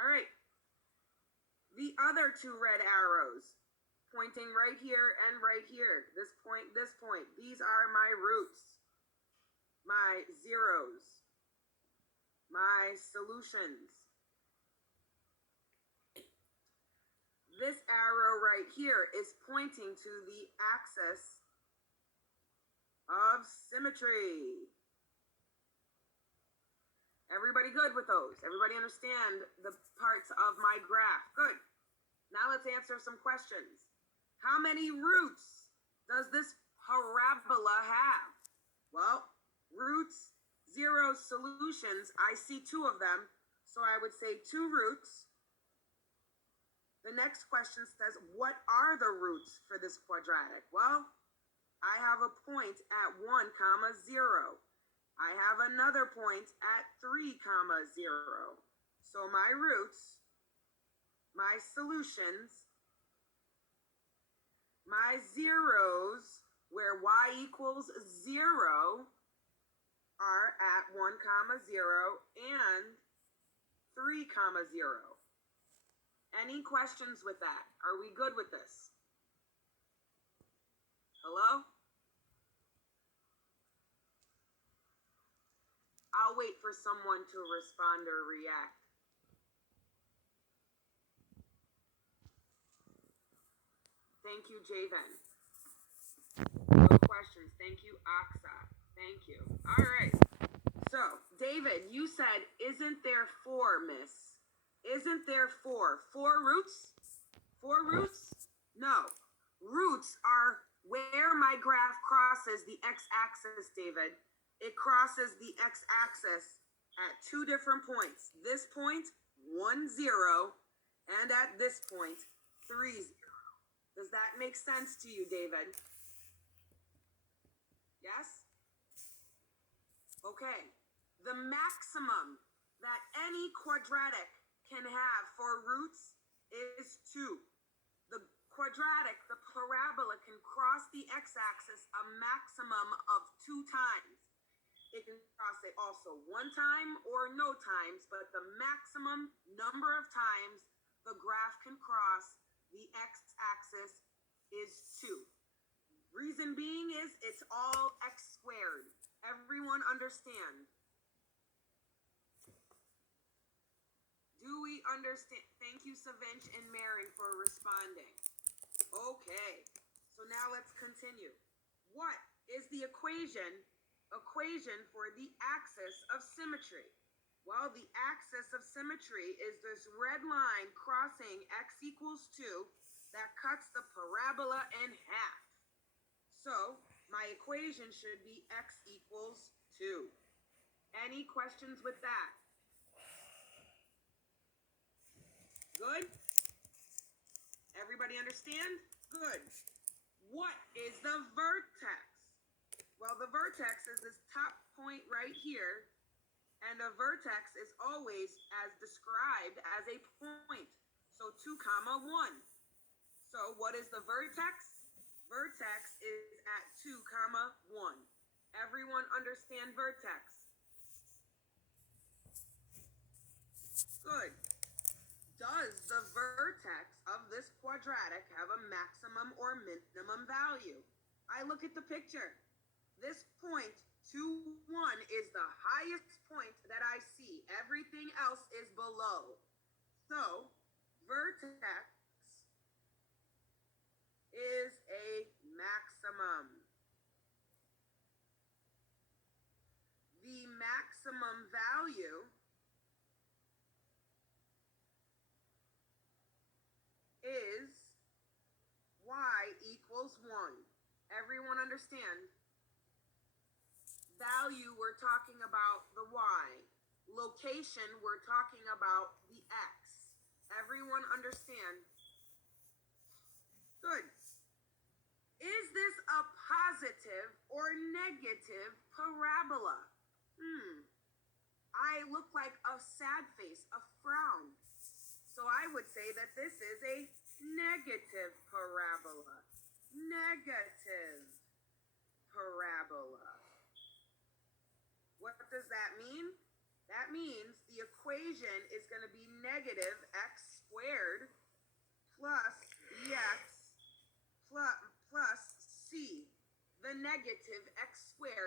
All right. The other two red arrows pointing right here and right here. This point, this point. These are my roots, my zeros, my solutions. This arrow right here is pointing to the axis of symmetry. Everybody good with those? Everybody understand the parts of my graph? Good. Now let's answer some questions. How many roots does this parabola have? Well, roots, zeros, solutions, I see two of them, so I would say two roots. The next question says, what are the roots for this quadratic? Well, I have a point at 1, 0. I have another point at 3, 0. So my roots, my solutions, my zeros, where y equals 0, are at 1, 0, and 3, 0. Any questions with that? Are we good with this? Hello? I'll wait for someone to respond or react. Thank you, Javen. No questions. Thank you, Aksa. Thank you. All right. So, David, you said, isn't there 4, miss? Isn't there 4? 4 roots? 4 roots? No. Roots are where my graph crosses the x-axis, David. It crosses the x-axis at 2 different points. This point, 1, 0, and at this point, 3, 0. Does that make sense to you, David? Yes? Okay. The maximum that any quadratic can have for roots is 2. The quadratic, the parabola, can cross the x-axis a maximum of 2 times. It can cross it also 1 time or no times, but the maximum number of times the graph can cross the x-axis is 2. Reason being is it's all x squared. Everyone understand? Do we understand? Thank you, Savinch and Mary, for responding. Okay, so now let's continue. What is the equation for the axis of symmetry? Well, the axis of symmetry is this red line crossing x equals 2 that cuts the parabola in half. So my equation should be x equals 2. Any questions with that? Good? Everybody understand? Good. What is the vertex? Well, the vertex is this top point right here, and a vertex is always as described as a point. So 2, 1. So what is the vertex? Vertex is at 2, 1. Everyone understand vertex? Good. Does the vertex of this quadratic have a maximum or minimum value? I look at the picture. This point, 2, 1, is the highest point that I see. Everything else is below. So, vertex is a maximum. The maximum value is y equals 1. Everyone understand? Value, we're talking about the y. Location, we're talking about the x. Everyone understand? Good. Is this a positive or negative parabola? I look like a sad face, a frown. So I would say that this is a negative parabola. Negative parabola. What does that mean? That means the equation is going to be negative x squared plus bx plus c. The negative x squared